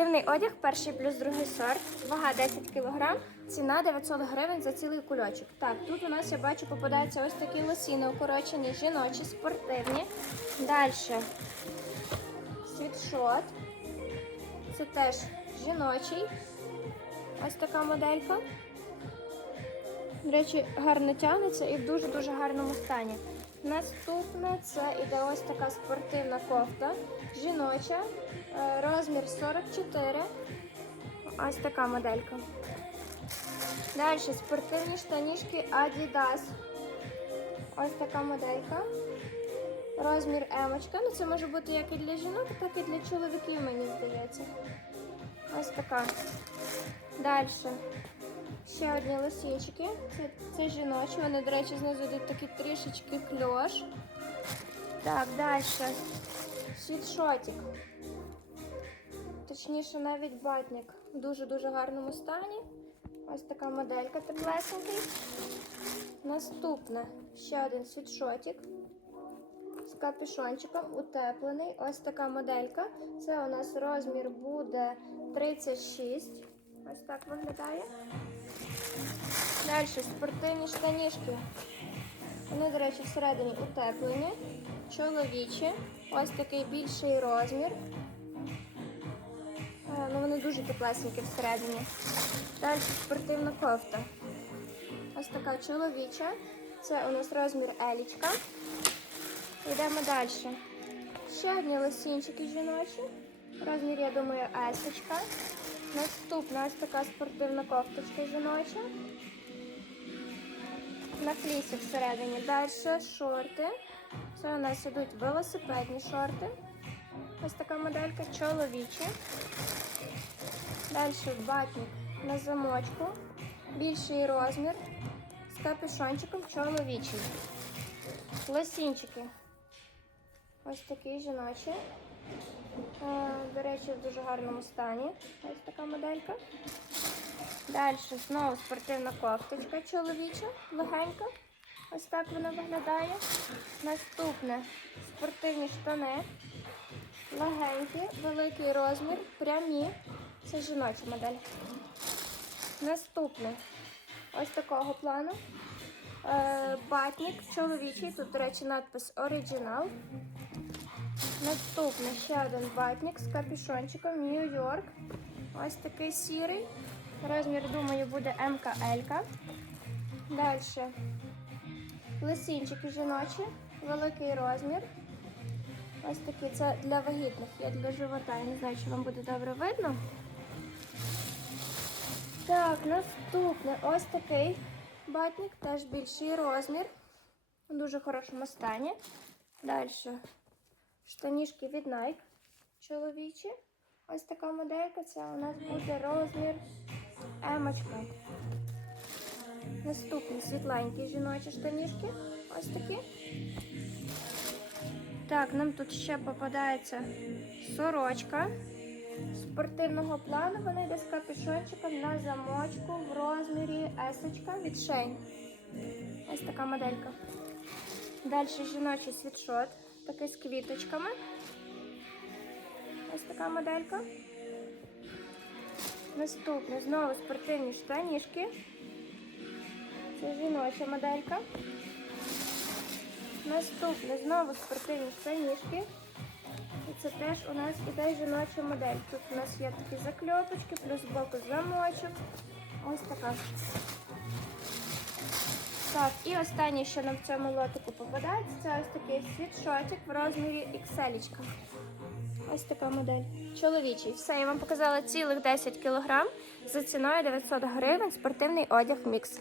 Спортивний одяг, перший плюс другий сорт, вага 10 кг, ціна 900 гривень за цілий кульочок. Так, тут у нас я бачу попадаються ось такі лосіни укорочені, жіночі, спортивні. Далі світшот. Це теж жіночий. Ось така моделька. До речі, гарно тягнеться і в дуже-дуже гарному стані. Наступне це іде ось така спортивна кофта, жіноча, е, розмір 44. Ось така моделька. Далі спортивні штанішки Adidas. Ось така моделька. Розмір емочка. Ну, це може бути як і для жінок, так і для чоловіків, мені здається. Ось така. Далі. Ще одні лосінчики. Це, це жіночі. Вони, до речі, знизу йдуть такі трішечки кльош. Так, далі. Світшотик. Точніше, навіть батник. В дуже-дуже гарному стані. Ось така моделька теплесенький. Наступне ще один світшотик з капюшончиком, утеплений. Ось така моделька. Це у нас розмір буде 36. Ось так виглядає. Далі спортивні штанішки. Вони, до речі, всередині утеплені. Чоловічі. Ось такий більший розмір. Е, Ну, вони дуже теплесенькі всередині. Далі спортивна кофта. Ось така чоловіча. Це у нас розмір елічка. Йдемо далі. Ще одні лосінчики жіночі. Розмір, я думаю, есочка. Наступна ось така спортивна кофточка жіноча. На флісі всередині. Далі шорти. Це у нас ідуть велосипедні шорти. Ось така моделька чоловічі. Далі батник на замочку. Більший розмір. З капюшончиком чоловічий. Лосінчики. Ось такі жіночі. Е, До речі, в дуже гарному стані. Ось така моделька. Далі знову спортивна кофточка чоловіча, легенька. Ось так вона виглядає. Наступне спортивні штани. Легенькі, великий розмір, прямі. Це жіноча модель. Наступне ось такого плану. Е, Батник чоловічий. Тут, до речі, надпис Оригінал. Наступне ще один батник з капюшончиком Нью-Йорк. Ось такий сірий. Розмір, думаю, буде МКЛ. Далі. Лисінчики жіночі, великий розмір. Ось такі, це для вагітних, є для живота. Я не знаю, чи вам буде добре видно. Так, наступне ось такий батник, теж більший розмір. У дуже хорошому стані. Далі. Штанішки від Nike чоловічі. Ось така моделька. Це у нас буде розмір емочка. Наступні світленькі жіночі штанішки. Ось такі. Так, нам тут ще попадається сорочка спортивного плану. Вона йде з капюшончиком на замочку в розмірі есочка від Shane. Ось така моделька. Далі жіночий світшот, такий з квіточками. Ось така моделька. Наступне знову спортивні штанішки. Це жіноча моделька. Наступне знову спортивні штанішки. І це теж у нас іде жіноча модель. Тут у нас є такі закльопочки, плюс збоку замочок. Ось така. Так, і останнє, що нам в цьому лотику попадається, це ось такий світшотик в розмірі XL. Ось така модель. Чоловічий. Все, я вам показала цілих 10 кг за ціною 900 гривень спортивний одяг мікс.